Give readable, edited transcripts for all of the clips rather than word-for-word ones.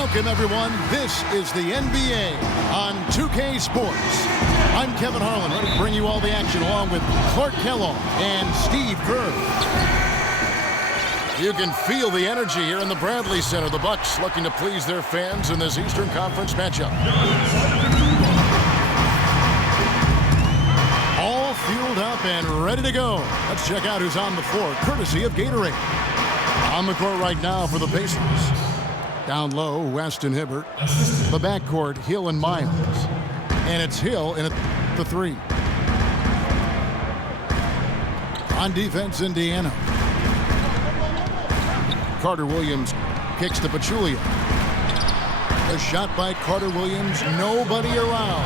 Welcome, everyone. This is the NBA on 2K Sports. I'm Kevin Harlan, ready to bring you all the action along with Clark Kellogg and Steve Kerr. You can feel the energy here in the Bradley Center. The Bucks looking to please their fans in this Eastern Conference matchup. All fueled up and ready to go. Let's check out who's on the floor, courtesy of Gatorade. On the court right now for the Pacers. Down low, West and Hibbert. The backcourt, Hill and Miles. And it's Hill in the three. On defense, Indiana. Carter Williams kicks to Pachulia. A shot by Carter Williams, nobody around.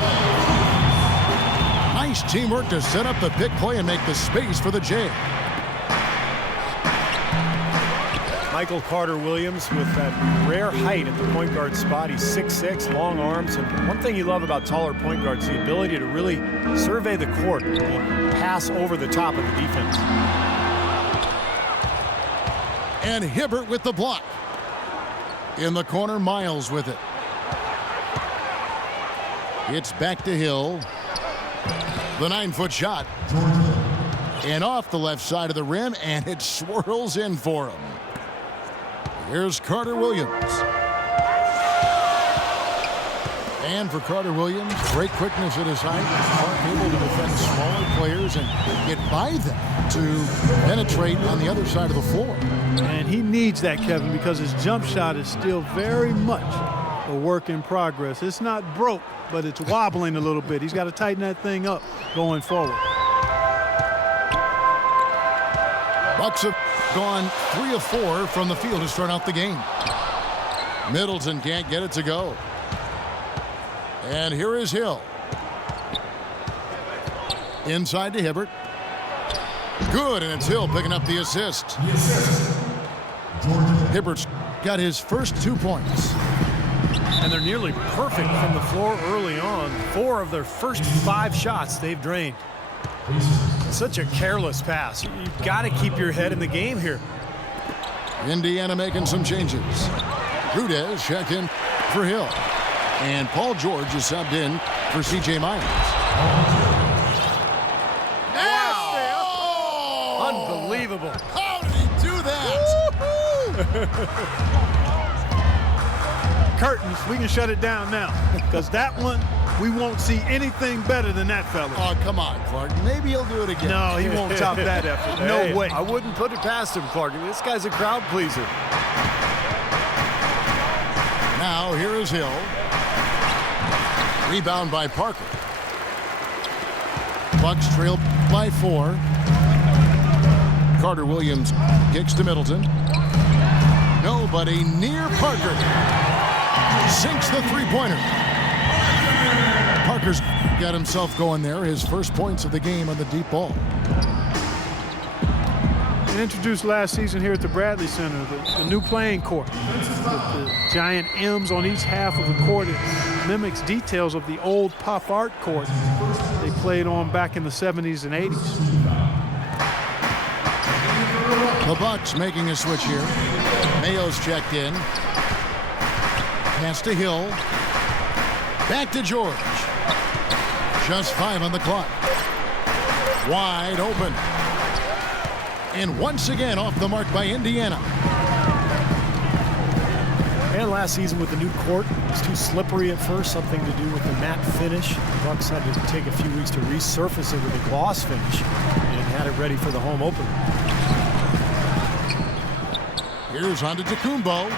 Nice teamwork to set up the pick play and make the space for the J. Michael Carter Williams with that rare height at the point guard spot. He's 6'6", long arms. And one thing you love about taller point guards, the ability to really survey the court and pass over the top of the defense. And Hibbert with the block. In the corner, Miles with it. It's back to Hill. The 9-foot shot. And off the left side of the rim, and it swirls in for him. Here's Carter Williams. And for Carter Williams, great quickness at his height. Able to defend smaller players and get by them to penetrate on the other side of the floor. And he needs that, Kevin, because his jump shot is still very much a work in progress. It's not broke, but it's wobbling a little bit. He's got to tighten that thing up going forward. Bucks have gone 3 of 4 from the field to start out the game. Middleton can't get it to go. And here is Hill. Inside to Hibbert. Good, and it's Hill picking up the assist. Hibbert's got his first 2 points. And they're nearly perfect from the floor early on. 4 of their first 5 shots they've drained. Such a careless pass. You've got to keep your head in the game here. Indiana making some changes. Rudez checked in for Hill. And Paul George is subbed in for C.J. Miles. Wow. Unbelievable. How did he do that? Curtains, we can shut it down now. Because that one, we won't see anything better than that fella. Oh, come on, Clark. Maybe he'll do it again. No, he won't top that effort. No way. I wouldn't put it past him, Clark. This guy's a crowd pleaser. Now, here is Hill. Rebound by Parker. Bucks trail by 4. Carter Williams kicks to Middleton. Nobody near Parker. Sinks the three-pointer. Parker's got himself going there. His first points of the game on the deep ball. Introduced last season here at the Bradley Center, the new playing court. The giant M's on each half of the court. It mimics details of the old pop art court they played on back in the 70s and 80s. The Bucks making a switch here. Mayo's checked in. Pass to Hill. Back to George. Just 5 on the clock. Wide open. And once again off the mark by Indiana. And last season with the new court, it was too slippery at first, something to do with the matte finish. The Bucks had to take a few weeks to resurface it with a gloss finish and had it ready for the home opener. Here's Antetokounmpo.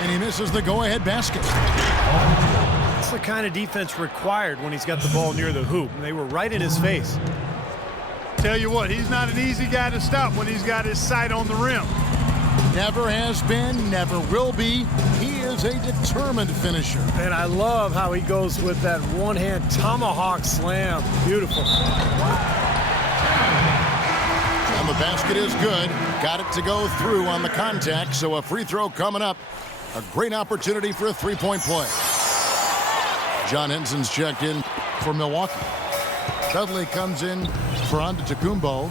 And he misses the go-ahead basket. That's the kind of defense required when he's got the ball near the hoop. And they were right in his face. Tell you what, he's not an easy guy to stop when he's got his sight on the rim. Never has been, never will be. He is a determined finisher. And I love how he goes with that one-hand tomahawk slam. Beautiful. And the basket is good. Got it to go through on the contact, so a free throw coming up. A great opportunity for a three-point play. John Henson's checked in for Milwaukee. Dudley comes in for Antetokounmpo.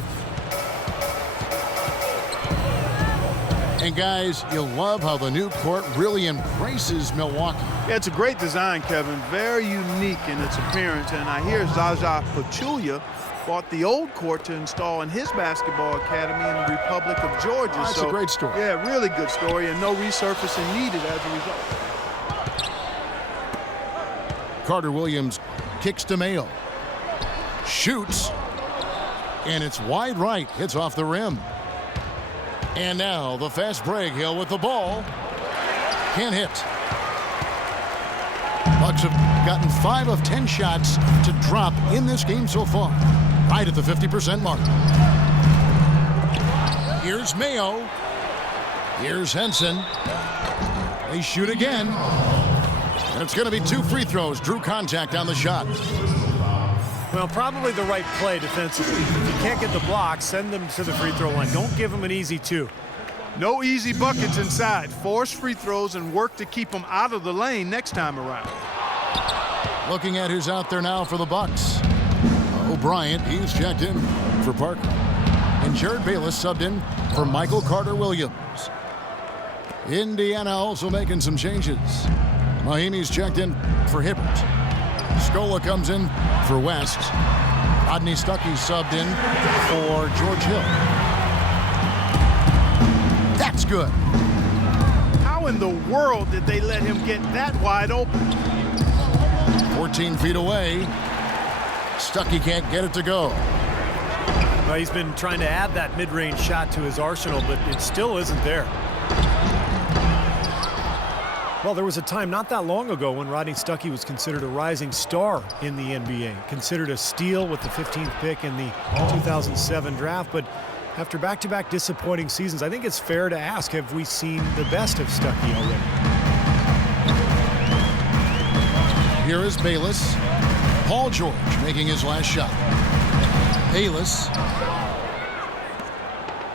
And guys, you'll love how the new court really embraces Milwaukee. Yeah, it's a great design, Kevin. Very unique in its appearance. And I hear Zaza Pachulia bought the old court to install in his basketball academy in the Republic of Georgia. That's a great story. Yeah, really good story, and no resurfacing needed as a result. Carter Williams kicks to Mayo. Shoots. And it's wide right. Hits off the rim. And now the fast break. Hill with the ball. Can't hit. Bucks have gotten 5 of 10 shots to drop in this game so far. Right at the 50% mark. Here's Mayo. Here's Henson. They shoot again. And it's going to be 2 free throws. Drew contact on the shot. Well, probably the right play defensively. If you can't get the block, send them to the free throw line. Don't give them an easy 2. No easy buckets inside. Force free throws and work to keep them out of the lane next time around. Looking at who's out there now for the Bucks. O'Brien, he's checked in for Parker. And Jared Bayless subbed in for Michael Carter Williams. Indiana also making some changes. Mahimi's checked in for Hibbert. Scola comes in for West. Rodney Stuckey subbed in for George Hill. That's good. How in the world did they let him get that wide open? 14 feet away. Stuckey can't get it to go. Well, he's been trying to add that mid-range shot to his arsenal, but it still isn't there. Well, there was a time not that long ago when Rodney Stuckey was considered a rising star in the NBA, considered a steal with the 15th pick in the 2007 draft. But after back-to-back disappointing seasons, I think it's fair to ask, have we seen the best of Stuckey already? Here is Bayless. Paul George making his last shot. Bayless.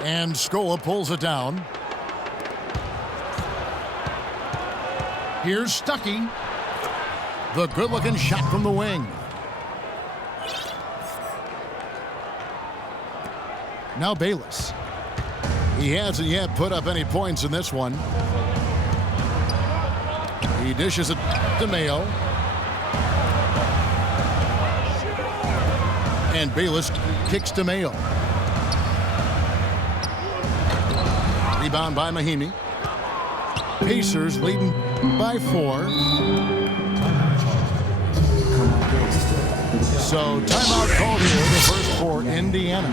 And Scola pulls it down. Here's Stuckey. The good-looking shot from the wing. Now Bayless. He hasn't yet put up any points in this one. He dishes it to Mayo. And Bayless kicks to Mayo. Rebound by Mahimi. Pacers leading by 4. So timeout called here, the first for Indiana.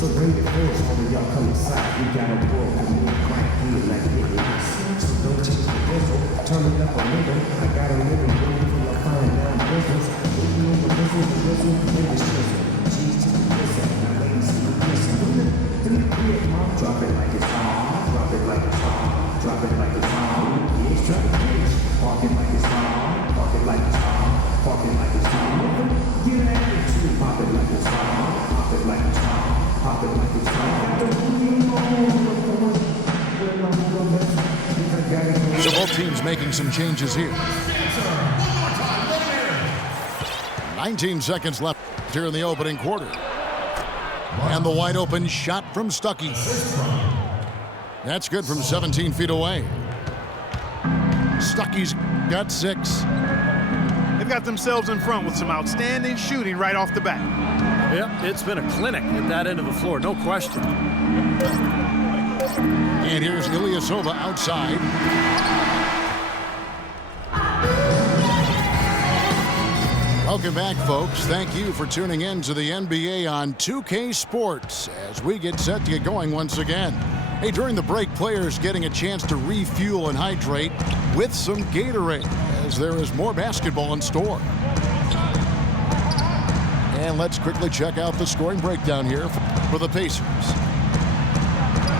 So bring the force over, y'all come inside. We got a world to move right here like it is. So don't take the whistle, turn it up a little. I got a living room full of fine down business. Moving on the whistle, and the shizzle. Cheese to the whistle, now ladies to the whistle. Drop it like it's hot, drop it like it's hot, drop it like it's hot. Yes, drop it, bitch. Park it like it's hot, park it like it's hot, park it like it's hot. Get at it too, pop it like it's hot, pop it like it's hot. So both teams making some changes here. 19 seconds left here in the opening quarter. And the wide open shot from Stuckey. That's good from 17 feet away. Stuckey's got 6. They've got themselves in front with some outstanding shooting right off the bat. Yep, it's been a clinic at that end of the floor, no question. And here's Ilyasova outside. Welcome back, folks. Thank you for tuning in to the NBA on 2K Sports as we get set to get going once again. Hey, during the break, players getting a chance to refuel and hydrate with some Gatorade as there is more basketball in store. And let's quickly check out the scoring breakdown here for the Pacers.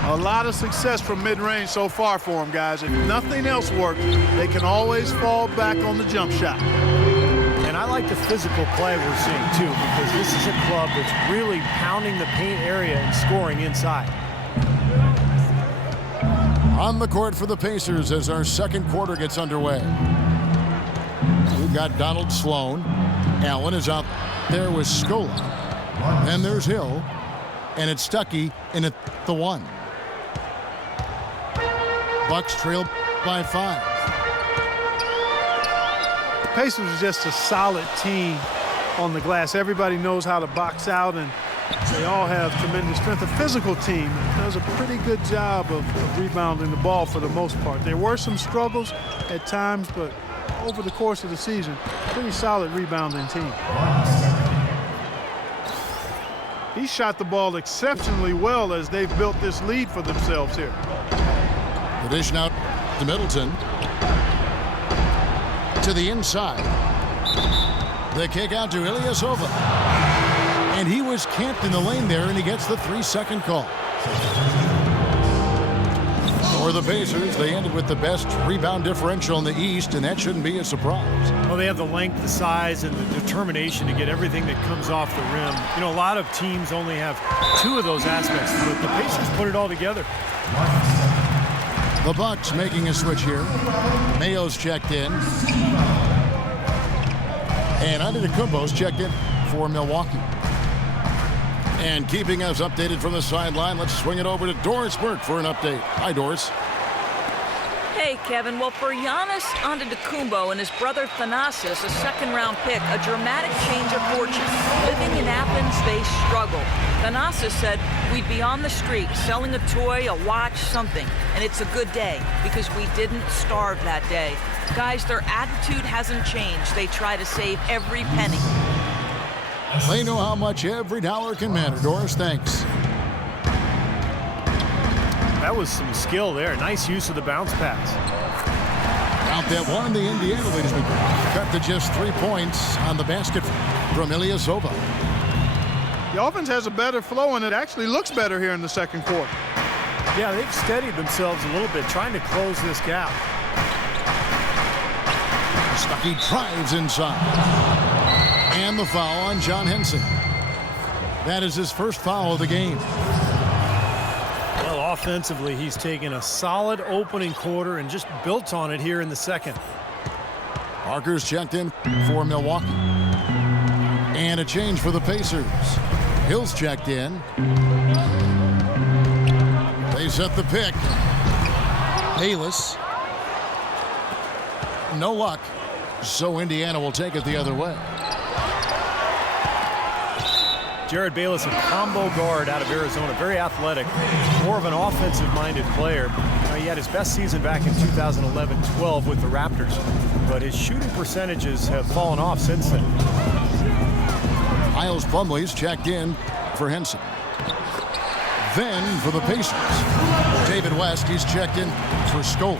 A lot of success from mid-range so far for them, guys. If nothing else works, they can always fall back on the jump shot. And I like the physical play we're seeing, too, because this is a club that's really pounding the paint area and scoring inside. On the court for the Pacers as our second quarter gets underway. We've got Donald Sloan. Allen is out there with Scola. Then there's Hill. And it's Stuckey in at the 1. Bucks trail by 5. The Pacers are just a solid team on the glass. Everybody knows how to box out, and they all have tremendous strength. A physical team does a pretty good job of rebounding the ball for the most part. There were some struggles at times, but over the course of the season, pretty solid rebounding team. He shot the ball exceptionally well as they've built this lead for themselves here. The dish out to Middleton. To the inside. The kick out to Ilyasova. And he was camped in the lane there, and he gets the 3-second call. For the Pacers, they ended with the best rebound differential in the East, and that shouldn't be a surprise. Well, they have the length, the size, and the determination to get everything that comes off the rim. You know, a lot of teams only have 2 of those aspects, but the Pacers put it all together. The Bucks making a switch here. Mayo's checked in. And Antetokounmpo's checked in for Milwaukee. And keeping us updated from the sideline, let's swing it over to Doris Burke for an update. Hi, Doris. Hey, Kevin. Well, for Giannis Antetokounmpo and his brother Thanasis, a second-round pick, a dramatic change of fortune. Living in Athens, they struggled. Thanasis said, we'd be on the street selling a toy, a watch, something. And it's a good day because we didn't starve that day. Guys, their attitude hasn't changed. They try to save every penny. They know how much every dollar can matter. Doris, thanks. That was some skill there. Nice use of the bounce pass. Out that one, the Indiana ladies cut to just 3 points on the basket from Ilyasova. The offense has a better flow, and it actually looks better here in the second quarter. Yeah, they've steadied themselves a little bit, trying to close this gap. Stuckey drives inside. And the foul on John Henson. That is his first foul of the game. Well, offensively, he's taken a solid opening quarter and just built on it here in the second. Parker's checked in for Milwaukee. And a change for the Pacers. Hill's checked in. They set the pick. Bayless. No luck. So Indiana will take it the other way. Jared Bayless, a combo guard out of Arizona, very athletic, more of an offensive-minded player. He had his best season back in 2011-12 with the Raptors, but his shooting percentages have fallen off since then. Miles Plumlee's checked in for Henson. Then for the Pacers, David West, he's checked in for Scola.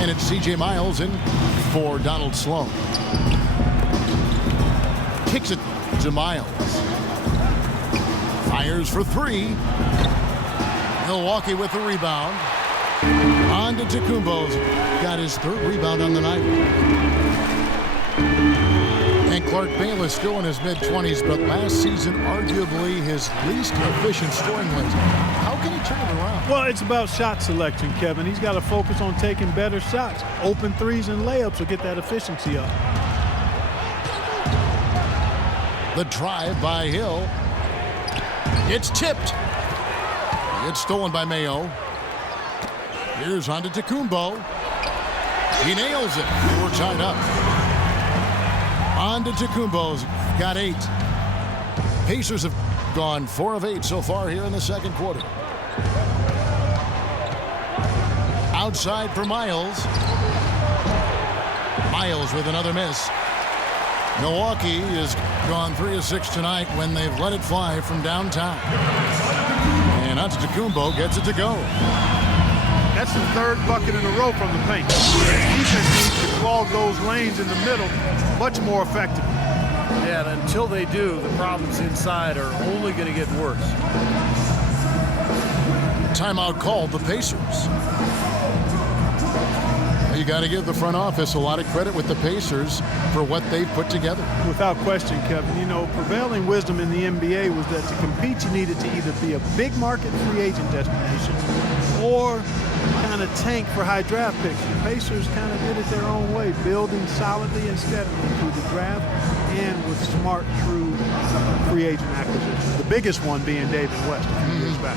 And it's C.J. Miles in for Donald Sloan. Kicks it to Miles. Fires for 3. Milwaukee with the rebound. Antetokounmpo's got his 3rd rebound on the night. And Clark Bayless still in his mid-20s, but last season arguably his least efficient scoring was. How can he turn it around? Well, it's about shot selection, Kevin. He's got to focus on taking better shots. Open threes and layups will get that efficiency up. The drive by Hill. It's tipped. It's stolen by Mayo. Here's Antetokounmpo. He nails it. We're tied up. Antetokounmpo's got 8. Pacers have gone 4 of 8 so far here in the second quarter. Outside for Miles. Miles with another miss. Milwaukee has gone 3 of 6 tonight when they've let it fly from downtown. And Antetokounmpo gets it to go. That's the 3rd bucket in a row from the paint. Defense needs to clog those lanes in the middle much more effectively. Yeah, and until they do, the problems inside are only going to get worse. Timeout called the Pacers. You got to give the front office a lot of credit with the Pacers for what they've put together. Without question, Kevin. You know, prevailing wisdom in the NBA was that to compete, you needed to either be a big market free agent destination or kind of tank for high draft picks. The Pacers kind of did it their own way, building solidly and steadily through the draft and with smart, shrewd free agent acquisitions. The biggest one being David West a few years back.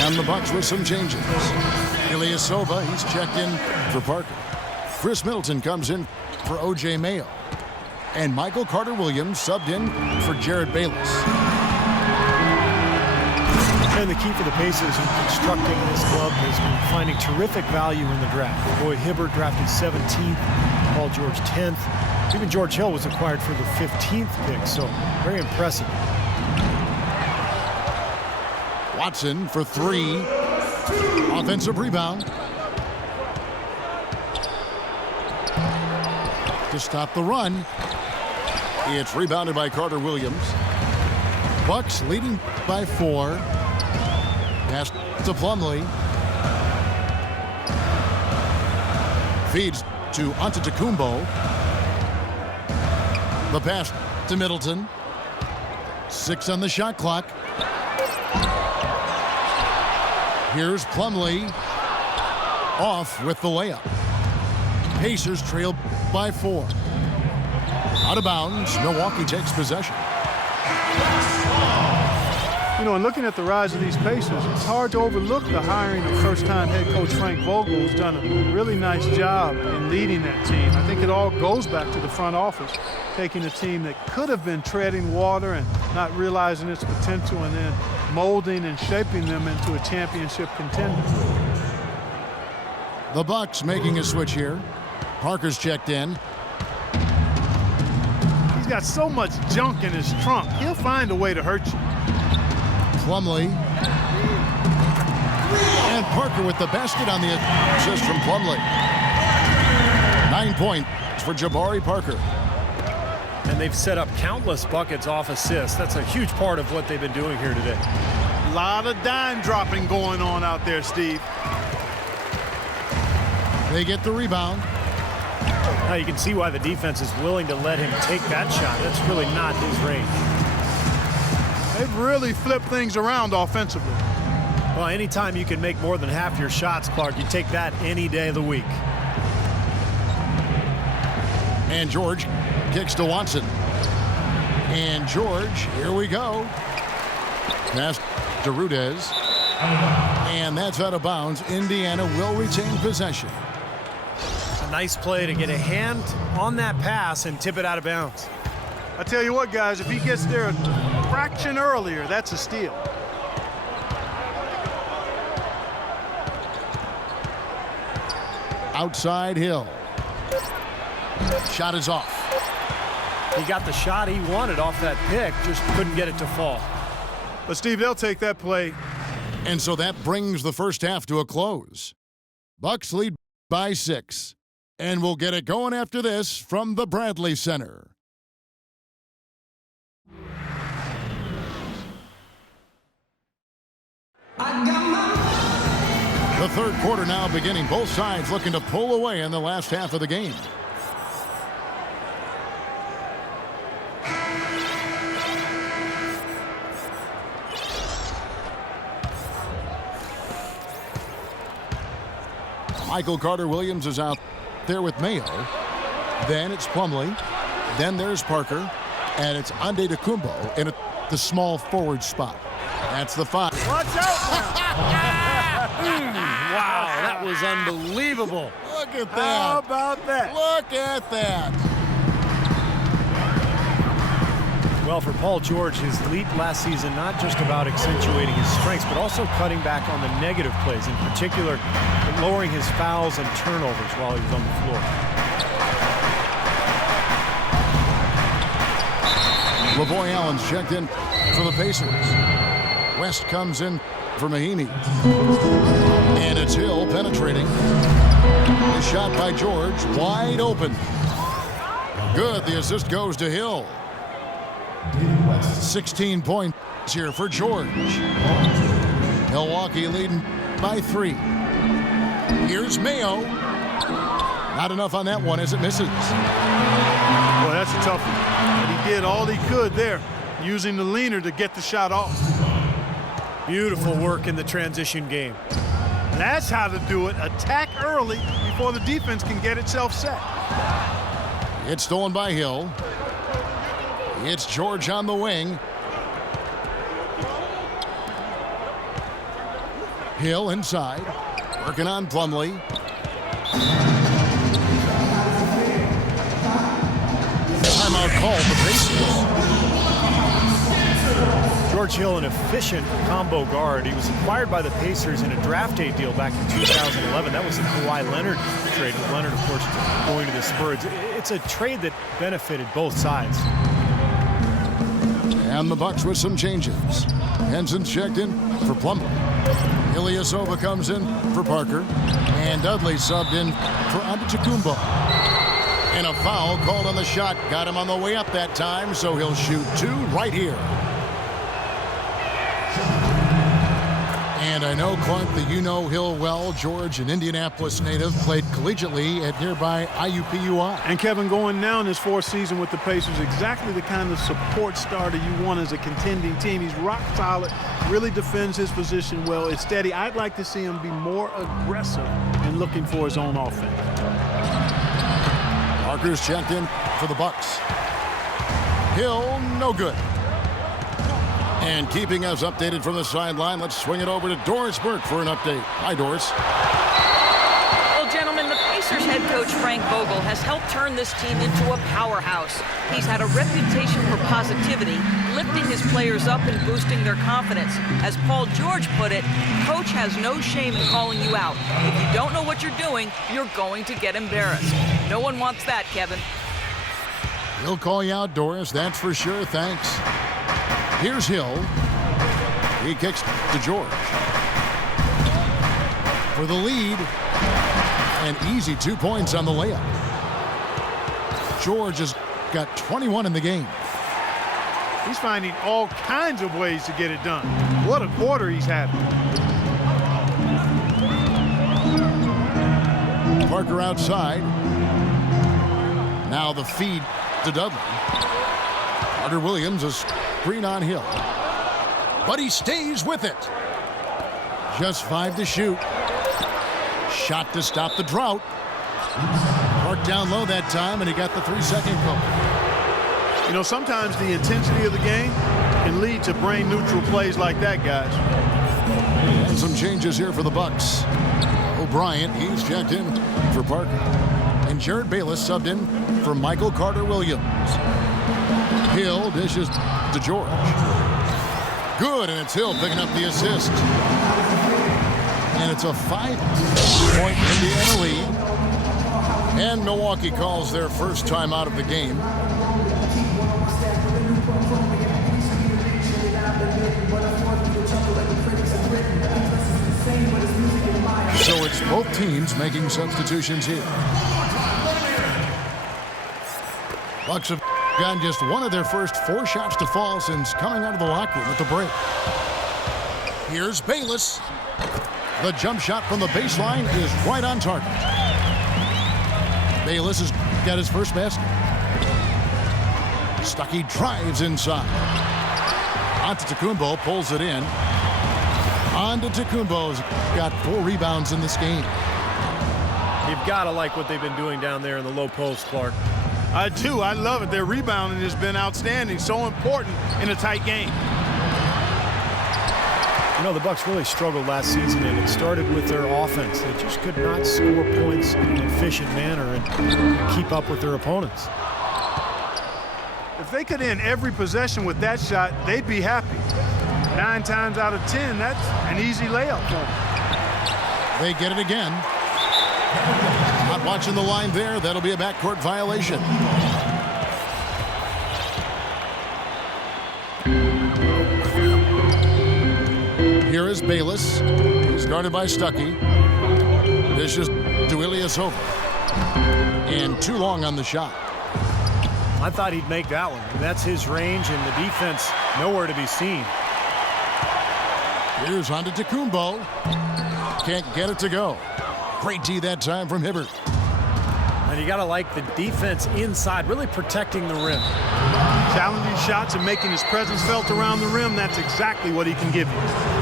And the Bucks with some changes. Ilyasova, he's checked in for Parker. Chris Middleton comes in for O.J. Mayo. And Michael Carter-Williams subbed in for Jared Bayless. And the key for the Pacers in constructing this club has been finding terrific value in the draft. Roy Hibbert drafted 17th, Paul George 10th. Even George Hill was acquired for the 15th pick, so very impressive. Watson for three. Offensive rebound. To stop the run. It's rebounded by Carter-Williams. Bucks leading by 4. Pass to Plumlee. Feeds to Antetokounmpo. The pass to Middleton. 6 on the shot clock. Here's Plumlee off with the layup. Pacers trail by 4. Out of bounds, Milwaukee takes possession. You know, and looking at the rise of these Pacers, it's hard to overlook the hiring of first-time head coach Frank Vogel, who's done a really nice job in leading that team. I think it all goes back to the front office, taking a team that could have been treading water and not realizing its potential and then molding and shaping them into a championship contender. The Bucks making a switch here. Parker's checked in. He's got so much junk in his trunk. He'll find a way to hurt you. Plumlee. And Parker with the basket on the assist from Plumlee. 9 points for Jabari Parker. And they've set up countless buckets off assists. That's a huge part of what they've been doing here today. A lot of dime dropping going on out there, Steve. They get the rebound. Now you can see why the defense is willing to let him take that shot. That's really not his range. They've really flipped things around offensively. Well, anytime you can make more than half your shots, Clark, you take that any day of the week. And George kicks to Watson. And George, here we go. Pass to Rudez. And that's out of bounds. Indiana will retain possession. A nice play to get a hand on that pass and tip it out of bounds. I tell you what, guys, if he gets there a fraction earlier, that's a steal. Outside Hill. Shot is off. He got the shot he wanted off that pick, just couldn't get it to fall. But, Steve, they'll take that play. And so that brings the first half to a close. Bucks lead by 6. And we'll get it going after this from the Bradley Center. The third quarter now beginning. Both sides looking to pull away in the last half of the game. Michael Carter-Williams is out there with Mayo. Then it's Plumlee. Then there's Parker. And it's Antetokounmpo in the small forward spot. That's the 5. Watch out! Wow, that was unbelievable. Look at that. How about that? Look at that. Well, for Paul George, his leap last season, not just about accentuating his strengths, but also cutting back on the negative plays, in particular, lowering his fouls and turnovers while he was on the floor. LaVoy Allen's checked in for the Pacers. West comes in for Mahinmi. And it's Hill penetrating. The shot by George, wide open. Good, the assist goes to Hill. 16 points here for George. Milwaukee leading by 3. Here's Mayo. Not enough on that one as it misses. Boy, that's a tough one. But he did all he could there, using the leaner to get the shot off. Beautiful work in the transition game. That's how to do it. Attack early before the defense can get itself set. It's stolen by Hill. It's George on the wing. Hill inside. Working on Plumlee. Timeout called the Pacers. George Hill, an efficient combo guard. He was acquired by the Pacers in a draft day deal back in 2011. That was the Kawhi Leonard trade, with Leonard, of course, going to the Spurs. It's a trade that benefited both sides. And the Bucks with some changes. Henson's checked in for Plumlee. Ilyasova comes in for Parker. And Dudley subbed in for Antetokounmpo. And a foul called on the shot. Got him on the way up that time, so he'll shoot 2 right here. And I know, Clark, that you know Hill well. George, an Indianapolis native, played collegiately at nearby IUPUI. And Kevin, going now in his 4th season with the Pacers, exactly the kind of support starter you want as a contending team. He's rock solid, really defends his position well. It's steady. I'd like to see him be more aggressive in looking for his own offense. Parker's checked in for the Bucks. Hill, no good. And keeping us updated from the sideline, let's swing it over to Doris Burke for an update. Hi, Doris. Well, gentlemen, the Pacers head coach Frank Vogel has helped turn this team into a powerhouse. He's had a reputation for positivity, lifting his players up and boosting their confidence. As Paul George put it, coach has no shame in calling you out. If you don't know what you're doing, you're going to get embarrassed. No one wants that, Kevin. He'll call you out, Doris, that's for sure. Thanks. Here's Hill. He kicks to George. For the lead. An easy 2 points on the layup. George has got 21 in the game. He's finding all kinds of ways to get it done. What a quarter he's having. Parker outside. Now the feed to Dudley. Carter Williams is screen on Hill. But he stays with it. Just 5 to shoot. Shot to stop the drought. Marked down low that time, and he got the 3-second goal. You know, sometimes the intensity of the game can lead to brain-neutral plays like that, guys. And some changes here for the Bucks. O'Brien, he's checked in for Parker. And Jared Bayless subbed in for Michael Carter Williams. Hill dishes to George. Good, and it's Hill picking up the assist. And it's a 5-point Indiana lead. And Milwaukee calls their first time out of the game. So it's both teams making substitutions here. Bucks have gotten just one of their first 4 shots to fall since coming out of the locker room at the break. Here's Bayless. The jump shot from the baseline is right on target. Bayless has got his first basket. Stuckey drives inside. Antetokounmpo pulls it in. Antetokounmpo's got 4 rebounds in this game. You've got to like what they've been doing down there in the low post, Clark. I do. I love it. Their rebounding has been outstanding. So important in a tight game. You know, the Bucks really struggled last season, and it started with their offense. They just could not score points in an efficient manner and keep up with their opponents. If they could end every possession with that shot, they'd be happy. 9 times out of 10, that's an easy layup for them. They get it again. Not watching the line there. That'll be a backcourt violation. Here is Bayless. He's guarded by Stuckey. Dishes to Ilyasova. And too long on the shot. I thought he'd make that one. That's his range, and the defense nowhere to be seen. Here's Antetokounmpo. Can't get it to go. Great D that time from Hibbert. And you got to like the defense inside, really protecting the rim. Challenging shots and making his presence felt around the rim. That's exactly what he can give you.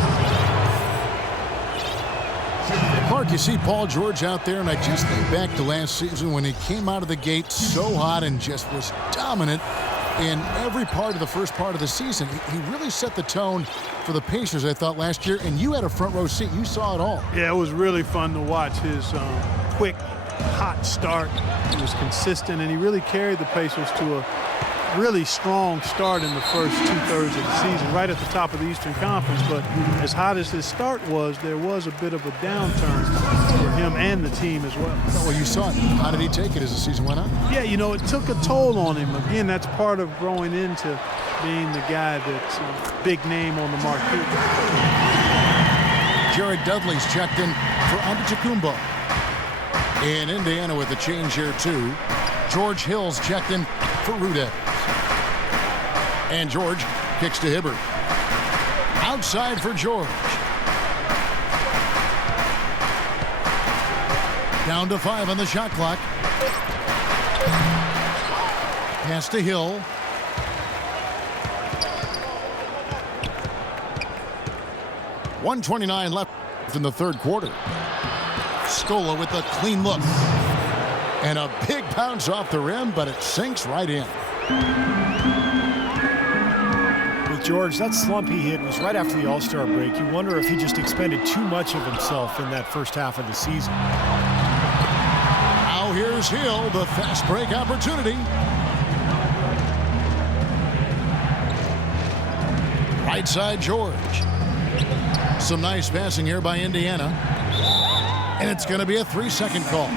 Mark, you see Paul George out there, and I just think back to last season when he came out of the gate so hot and just was dominant in every part of the first part of the season. He really set the tone for the Pacers, I thought, last year, and you had a front row seat. You saw it all. Yeah, it was really fun to watch his quick, hot start. He was consistent, and he really carried the Pacers to a really strong start in the first two-thirds of the season, right at the top of the Eastern Conference. But as hot as his start was, there was a bit of a downturn for him and the team as well. Well, you saw it. How did he take it as the season went on? Yeah, you know, it took a toll on him. Again, that's part of growing into being the guy that's a big name on the marquee. Jared Dudley's checked in for Antetokounmpo. In Indiana with a change here, too. George Hill's checked in for Rudez. And George kicks to Hibbert. Outside for George. Down to 5 on the shot clock. Pass to Hill. .129 left in the third quarter. Scola with a clean look. And a big bounce off the rim, but it sinks right in. With George, that slump he hit was right after the All-Star break. You wonder if he just expended too much of himself in that first half of the season. Now here's Hill, the fast break opportunity. Right side, George. Some nice passing here by Indiana. And it's going to be a 3-second call.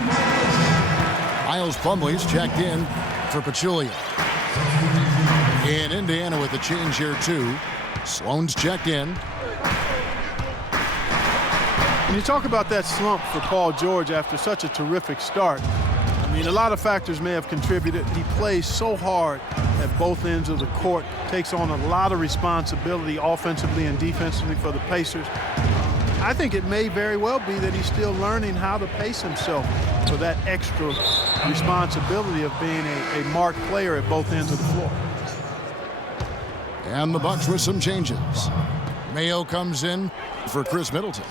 Miles Plumlee's checked in for Pachulia. In Indiana with a change here, too. Sloan's checked in. When you talk about that slump for Paul George after such a terrific start, I mean, a lot of factors may have contributed. He plays so hard at both ends of the court, takes on a lot of responsibility offensively and defensively for the Pacers. I think it may very well be that he's still learning how to pace himself for that extra responsibility of being a marked player at both ends of the floor. And the Bucks with some changes. Mayo comes in for Chris Middleton.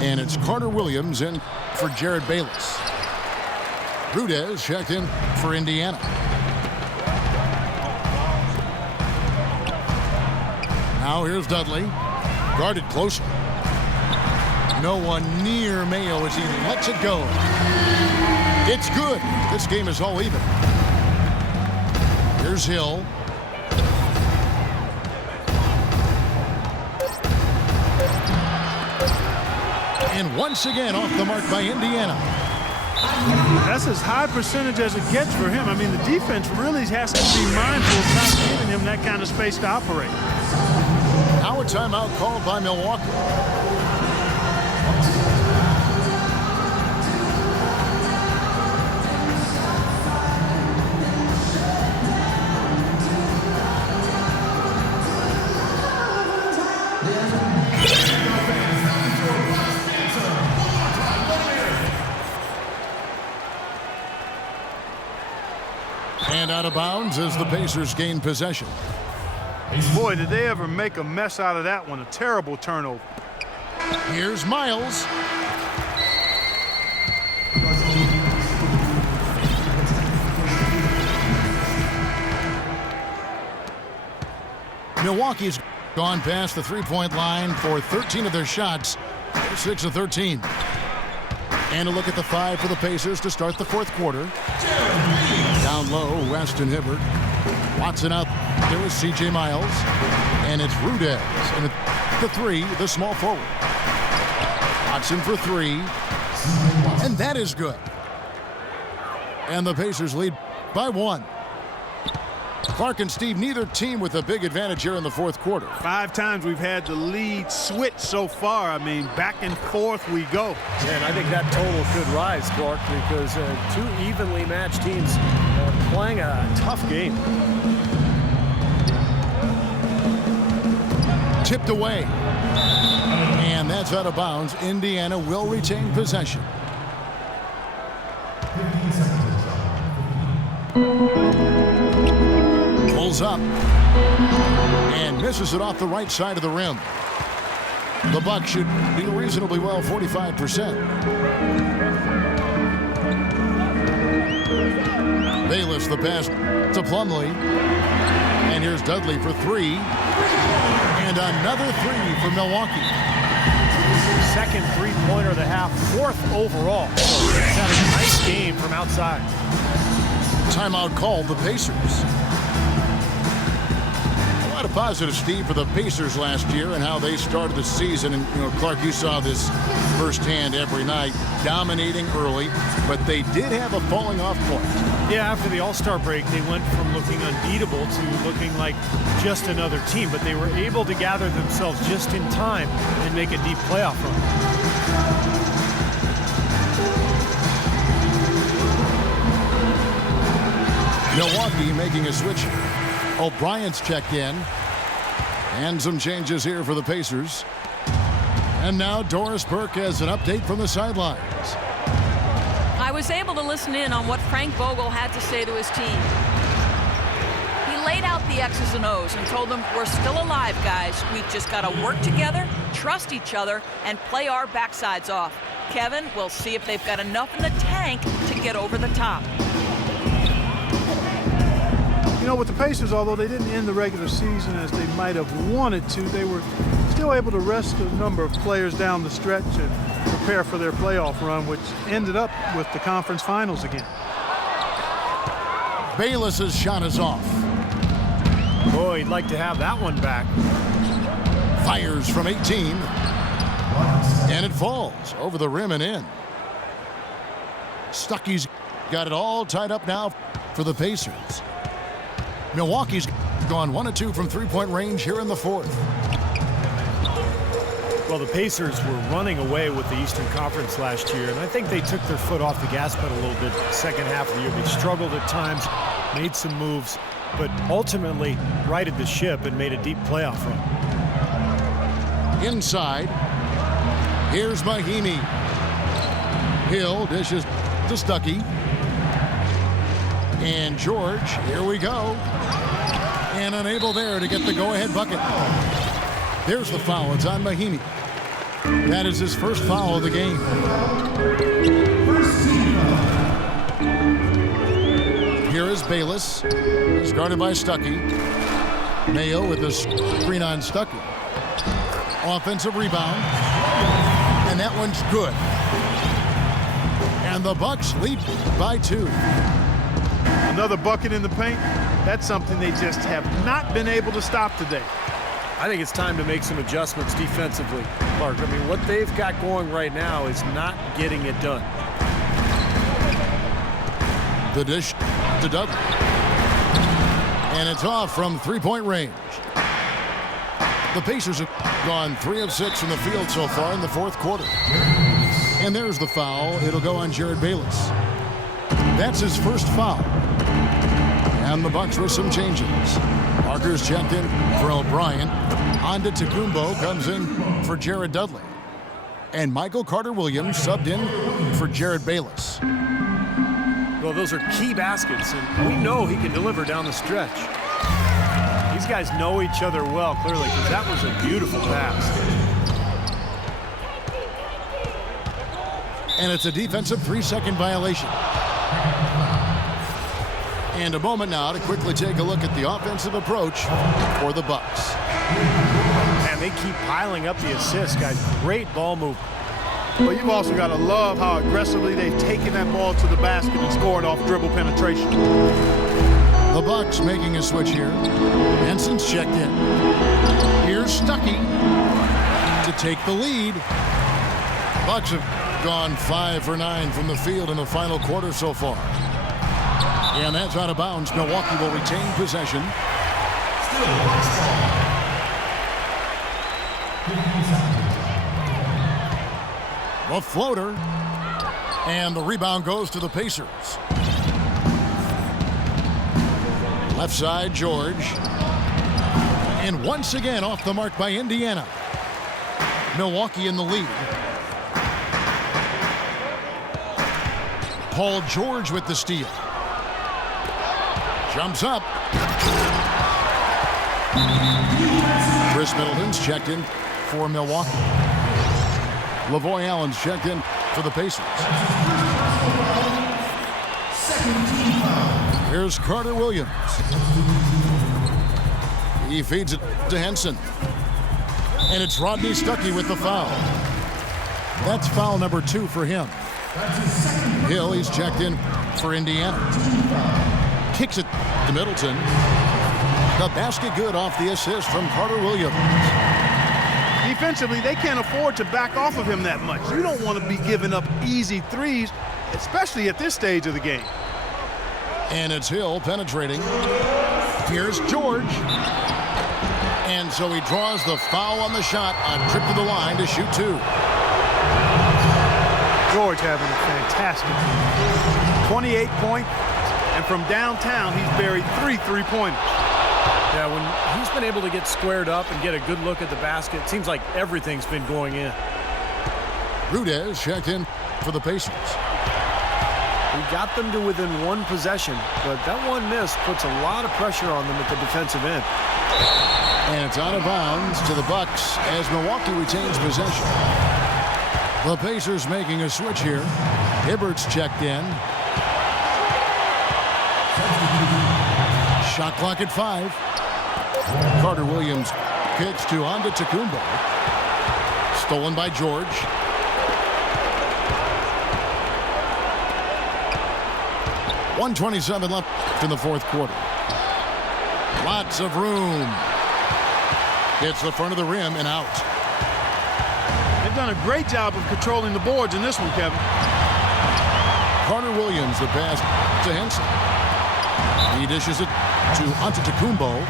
And it's Carter Williams in for Jared Bayless. Rudez checked in for Indiana. Now here's Dudley. Guarded closely. No one near Mayo as he lets it go. It's good. This game is all even. Here's Hill. And once again off the mark by Indiana. That's as high percentage as it gets for him. I mean, the defense really has to be mindful of not giving him that kind of space to operate. Now a timeout called by Milwaukee. And out of bounds as the Pacers gain possession. Boy, did they ever make a mess out of that one. A terrible turnover. Here's Miles. Milwaukee's gone past the three-point line for 13 of their shots. 6 of 13. And a look at the 5 for the Pacers to start the fourth quarter. Down low, Weston Hibbert. Watson out there with C.J. Miles. And it's Rudez. And the 3, the small forward. Watson for 3. And that is good. And the Pacers lead by 1. Clark and Steve, neither team with a big advantage here in the fourth quarter. 5 times we've had the lead switch so far. I mean, back and forth we go. And I think that total could rise, Clark, because two evenly matched teams playing a tough game. Tipped away. And that's out of bounds. Indiana will retain possession. Pulls up and misses it off the right side of the rim. The Bucks should do reasonably well, 45%. Bayless the pass to Plumlee. And here's Dudley for 3. And another 3 for Milwaukee. Second three-pointer of the half, 4th overall. So he's having a nice game from outside. Timeout called the Pacers. A lot of positive, Steve, for the Pacers last year and how they started the season. And, Clark, you saw this firsthand every night, dominating early, but they did have a falling off point. Yeah, after the All-Star break, they went from looking unbeatable to looking like just another team, but they were able to gather themselves just in time and make a deep playoff run. Milwaukee making a switch. O'Brien's checked in. And some changes here for the Pacers. And now Doris Burke has an update from the sidelines. I was able to listen in on what Frank Vogel had to say to his team. He laid out the X's and O's and told them, we're still alive, guys. We just got to work together, trust each other, and play our backsides off. Kevin, we'll see if they've got enough in the tank to get over the top. With the Pacers, although they didn't end the regular season as they might have wanted to, they were still able to rest a number of players down the stretch and prepare for their playoff run, which ended up with the conference finals again. Bayless's shot is off. Boy, he'd like to have that one back. Fires from 18. And it falls over the rim and in. Stuckey's got it all tied up now for the Pacers. Milwaukee's gone 1 of 2 from three-point range here in the fourth. Well, the Pacers were running away with the Eastern Conference last year, and I think they took their foot off the gas pedal a little bit the second half of the year. They struggled at times, made some moves, but ultimately righted the ship and made a deep playoff run. Inside, here's Mahimi. Hill dishes to Stuckey. And George, here we go. And unable there to get the go-ahead bucket. There's the foul. It's on Mahimi. That is his first foul of the game. Here is Bayless. He's guarded by Stuckey. Mayo with the screen on Stuckey. Offensive rebound. And that one's good. And the Bucks lead by 2. Another bucket in the paint. That's something they just have not been able to stop today. I think it's time to make some adjustments defensively, Clark. I mean, what they've got going right now is not getting it done. The dish to Dudley. And it's off from three-point range. The Pacers have gone 3 of 6 from the field so far in the fourth quarter. And there's the foul. It'll go on Jared Bayless. That's his first foul. And the Bucks with some changes. Parker's checked in for O'Brien. Antetokounmpo comes in for Jared Dudley. And Michael Carter-Williams subbed in for Jared Bayless. Well, those are key baskets, and we know he can deliver down the stretch. These guys know each other well, clearly, because that was a beautiful pass. And it's a defensive 3-second violation. And a moment now to quickly take a look at the offensive approach for the Bucks. And they keep piling up the assists, guys. Great ball movement. Well, you've also got to love how aggressively they've taken that ball to the basket and scored off dribble penetration. The Bucks making a switch here. Henson's checked in. Here's Stuckey to take the lead. Bucks have gone 5 for 9 from the field in the final quarter so far. And that's out of bounds. Milwaukee will retain possession. The floater. And the rebound goes to the Pacers. Left side, George. And once again off the mark by Indiana. Milwaukee in the lead. Paul George with the steal. Jumps up. Chris Middleton's checked in for Milwaukee. Lavoy Allen's checked in for the Pacers. Here's Carter Williams. He feeds it to Henson. And it's Rodney Stuckey with the foul. That's foul number 2 for him. Hill, he's checked in for Indiana. Kicks it to Middleton. The basket good off the assist from Carter Williams. Defensively, they can't afford to back off of him that much. You don't want to be giving up easy threes, especially at this stage of the game. And it's Hill penetrating. Here's George. And so he draws the foul on the shot. A trip to the line to shoot 2. George having a fantastic game. 28 points, and from downtown, he's buried 3 3-pointers. Yeah, when he's been able to get squared up and get a good look at the basket, it seems like everything's been going in. Rudez checked in for the Pacers. He got them to within 1 possession, but that one miss puts a lot of pressure on them at the defensive end. And it's out of bounds to the Bucks as Milwaukee retains possession. The Pacers making a switch here. Hibbert's checked in. Shot clock at 5. Carter Williams kicks to Antetokounmpo. Stolen by George. .127 left in the 4th quarter. Lots of room. Hits the front of the rim and out. They've done a great job of controlling the boards in this one, Kevin. Carter Williams, the pass to Henson. He dishes it to Antetokounmpo.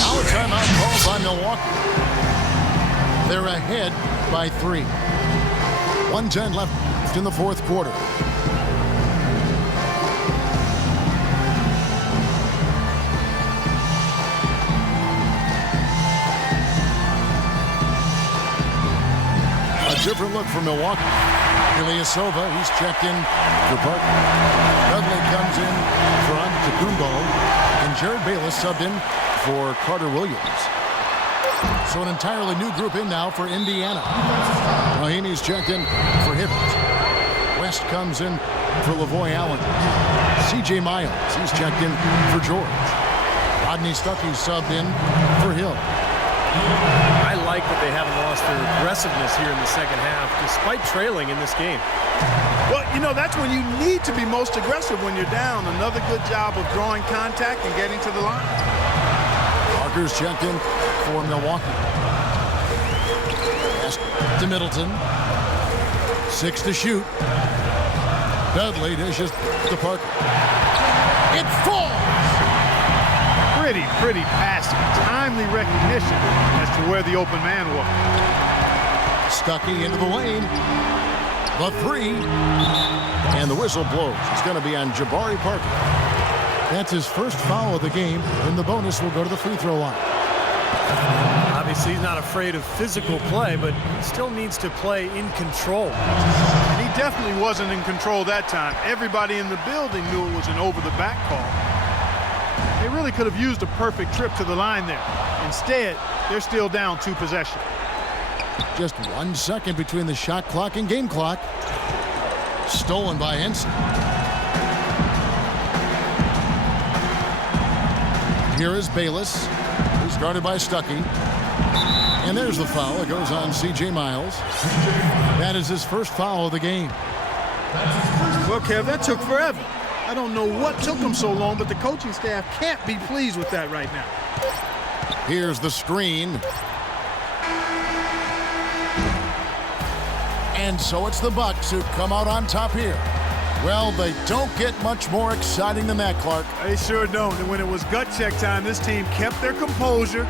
Now a timeout called by Milwaukee. They're ahead by 3. 1:10 left in the 4th quarter. A different look for Milwaukee. Ilyasova, he's checked in for Parker. Dudley comes in for Antetokounmpo. And Jared Bayless subbed in for Carter Williams. So an entirely new group in now for Indiana. Mahinmi's checked in for Hibbert. West comes in for Lavoy Allen. C.J. Miles, he's checked in for George. Rodney Stuckey subbed in for Hill. I like that they haven't lost their aggressiveness here in the second half, despite trailing in this game. Well, you know, that's when you need to be most aggressive when you're down. Another good job of drawing contact and getting to the line. Parker's checked in for Milwaukee. Pass to Middleton. 6 to shoot. Dudley dishes to Parker. It falls! Pretty passing. Timely recognition as to where the open man was. Stuckey into the lane. The 3. And the whistle blows. It's going to be on Jabari Parker. That's his first foul of the game, and the bonus will go to the free throw line. Obviously, he's not afraid of physical play, but he still needs to play in control. And he definitely wasn't in control that time. Everybody in the building knew it was an over-the-back call. They really could have used a perfect trip to the line there. Instead, they're still down 2 possessions. Just 1 second between the shot clock and game clock. Stolen by Henson. Here is Bayless, who's guarded by Stuckey. And there's the foul. It goes on C.J. Miles. That is his first foul of the game. Well, Kev, that took forever. I don't know what took them so long, but the coaching staff can't be pleased with that right now. Here's the screen. And so it's the Bucks who come out on top here. Well, they don't get much more exciting than that, Clark. They sure don't. And when it was gut check time, this team kept their composure,